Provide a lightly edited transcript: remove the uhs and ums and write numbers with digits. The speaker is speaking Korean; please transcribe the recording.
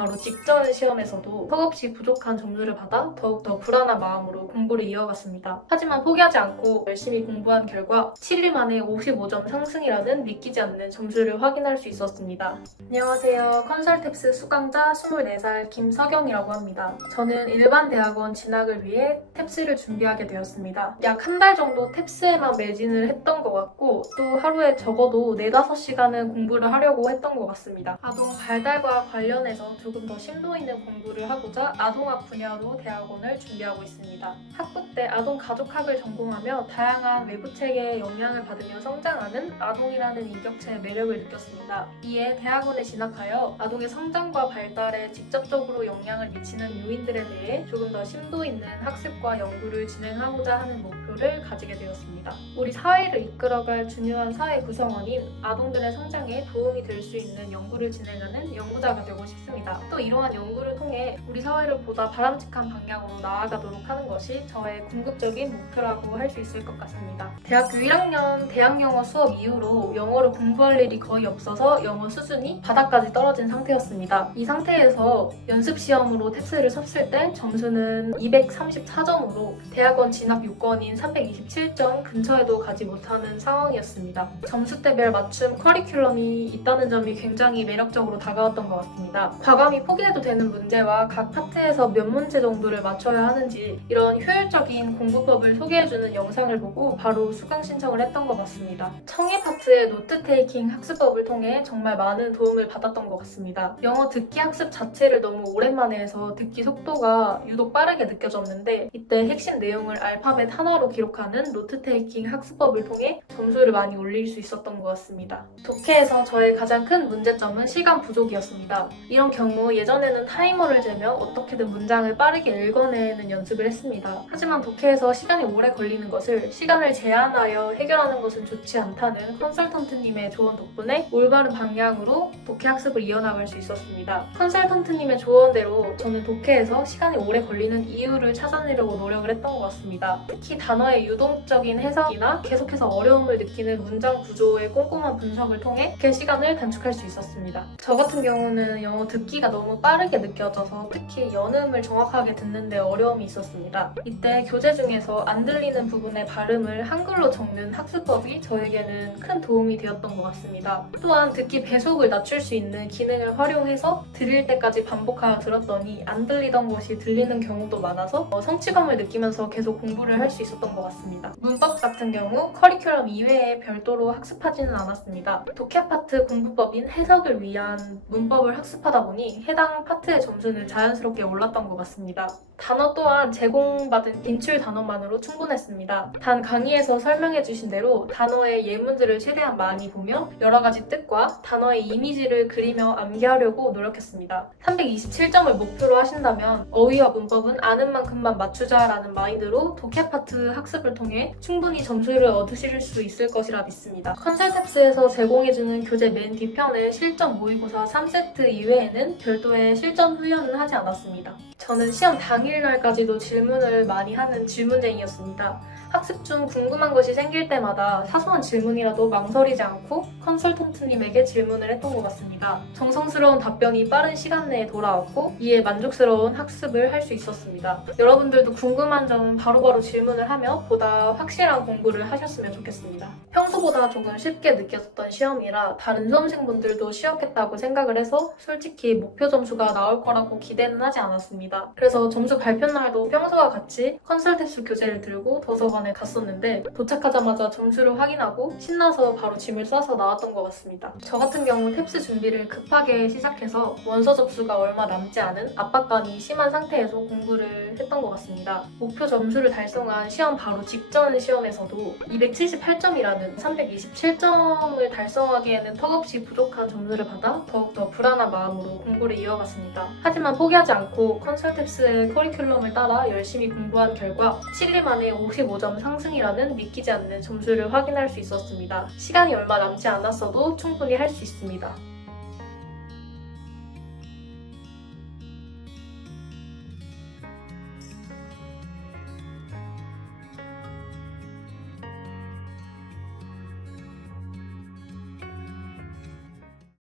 바로 직전 시험에서도 턱없이 부족한 점수를 받아 더욱더 불안한 마음으로 공부를 이어갔습니다. 하지만 포기하지 않고 열심히 공부한 결과 7일 만에 55점 상승이라는 믿기지 않는 점수를 확인할 수 있었습니다. 안녕하세요. 컨설탭스 수강자 24살 김석영이라고 합니다. 저는 일반 대학원 진학을 위해 탭스를 준비하게 되었습니다. 약 한 달 정도 탭스에만 매진을 했던 것 같고 또 하루에 적어도 4-5시간은 공부를 하려고 했던 것 같습니다. 아동 발달과 관련해서 조금 더 심도 있는 공부를 하고자 아동학 분야로 대학원을 준비하고 있습니다. 학부 때 아동 가족학을 전공하며 다양한 외부 책의 영향을 받으며 성장하는 아동이라는 인격체의 매력을 느꼈습니다. 이에 대학원에 진학하여 아동의 성장과 발달에 직접적으로 영향을 미치는 요인들에 대해 조금 더 심도 있는 학습과 연구를 진행하고자 하는 목표를 가지게 되었습니다. 우리 사회를 이끌어갈 중요한 사회 구성원인 아동들의 성장에 도움이 될 수 있는 연구를 진행하는 연구자가 되고 싶습니다. 또 이러한 연구를 통해 우리 사회를 보다 바람직한 방향으로 나아가도록 하는 것이 저의 궁극적인 목표라고 할 수 있을 것 같습니다. 대학교 1학년 대학영어 수업 이후로 영어를 공부할 일이 거의 없어서 영어 수준이 바닥까지 떨어진 상태였습니다. 이 상태에서 연습시험으로 탭스를 쳤을 때 점수는 234점으로 대학원 진학 요건인 327점 근처에도 가지 못하는 상황이었습니다. 점수대별 맞춤 커리큘럼이 있다는 점이 굉장히 매력적으로 다가왔던 것 같습니다. 과감히 포기해도 되는 문제와 각 파트에서 몇 문제 정도를 맞춰야 하는지 이런 효율적인 공부법을 소개해주는 영상을 보고 바로 수강 신청을 했던 것 같습니다. 청해 파트의 노트 테이킹 학습법을 통해 정말 많은 도움을 받았던 것 같습니다. 영어 듣기 학습 자체를 너무 오랜만에 해서 듣기 속도가 유독 빠르게 느껴졌는데 이때 핵심 내용을 알파벳 하나로 기록하는 노트 테이킹 학습법을 통해 점수를 많이 올릴 수 있었던 것 같습니다. 독해에서 저의 가장 큰 문제점은 시간 부족이었습니다. 이런 경우 예전에는 타이머를 재며 어떻게든 문장을 빠르게 읽어내는 연습을 했습니다. 하지만 독해에서 시간이 오래 걸리는 것을 시간을 제한하여 해결하는 것은 좋지 않다는 컨설턴트님의 조언 덕분에 올바른 방향으로 독해 학습을 이어나갈 수 있었습니다. 컨설턴트님의 조언대로 저는 독해에서 시간이 오래 걸리는 이유를 찾아내려고 노력을 했던 것 같습니다. 특히 단어의 유동적인 해석이나 계속해서 어려움을 느끼는 문장 구조의 꼼꼼한 분석을 통해 독해 시간을 단축할 수 있었습니다. 저 같은 경우는 영어 듣기가 너무 빠르게 느껴져서 특히 연음을 정확하게 듣는데 어려움이 있었습니다. 이때 교재 중에서 안 들리는 부분의 발음을 한글로 적는 학습법이 저에게는 큰 도움이 되었던 것 같습니다. 또한 듣기 배속을 낮출 수 있는 기능을 활용해서 들릴 때까지 반복하여 들었더니 안 들리던 것이 들리는 경우도 많아서 성취감을 느끼면서 계속 공부를 할 수 있었던 것 같습니다. 문법 같은 경우 커리큘럼 이외에 별도로 학습하지는 않았습니다. 독해 파트 공부법인 해석을 위한 문법을 학습하다 보니 해당 파트의 점수는 자연스럽게 올랐던 것 같습니다. 단어 또한 제공받은 인출 단어만으로 충분했습니다. 단 강의에서 설명해주신 대로 단어의 예문들을 최대한 많이 보며 여러 가지 뜻과 단어의 이미지를 그리며 암기하려고 노력했습니다. 327점을 목표로 하신다면 어휘와 문법은 아는 만큼만 맞추자라는 마인드로 독해 파트 학습을 통해 충분히 점수를 얻으실 수 있을 것이라 믿습니다. 컨설탭스에서 제공해주는 교재 맨 뒤편의 실전 모의고사 3세트 이외에는 별도의 실전 훈련은 하지 않았습니다. 저는 시험 당일날까지도 질문을 많이 하는 질문쟁이였습니다. 학습 중 궁금한 것이 생길 때마다 사소한 질문이라도 망설이지 않고 컨설턴트님에게 질문을 했던 것 같습니다. 정성스러운 답변이 빠른 시간 내에 돌아왔고 이에 만족스러운 학습을 할 수 있었습니다. 여러분들도 궁금한 점은 바로바로 질문을 하며 보다 확실한 공부를 하셨으면 좋겠습니다. 평소보다 조금 쉽게 느껴졌던 시험이라 다른 수험생분들도 쉬웠겠다고 생각을 해서 솔직히 목표 점수가 나올 거라고 기대는 하지 않았습니다. 그래서 점수 발표 날도 평소와 같이 컨설탭스 교재를 들고 도서관에 갔었는데 도착하자마자 점수를 확인하고 신나서 바로 짐을 싸서 나왔던 것 같습니다. 저 같은 경우 탭스 준비를 급하게 시작해서 원서 접수가 얼마 남지 않은 압박감이 심한 상태에서 공부를 했던 것 같습니다. 목표 점수를 달성한 시험 바로 직전 시험에서도 278점이라는 327점을 달성하기에는 턱없이 부족한 점수를 받아 더욱더 불안한 마음으로 공부를 이어갔습니다. 하지만 포기하지 않고 컨설탭스의 커리큘럼을 따라 열심히 공부한 결과 7일 만에 55점 상승이라는 믿기지 않는 점수를 확인할 수 있었습니다. 시간이 얼마 남지 않았어도 충분히 할 수 있습니다.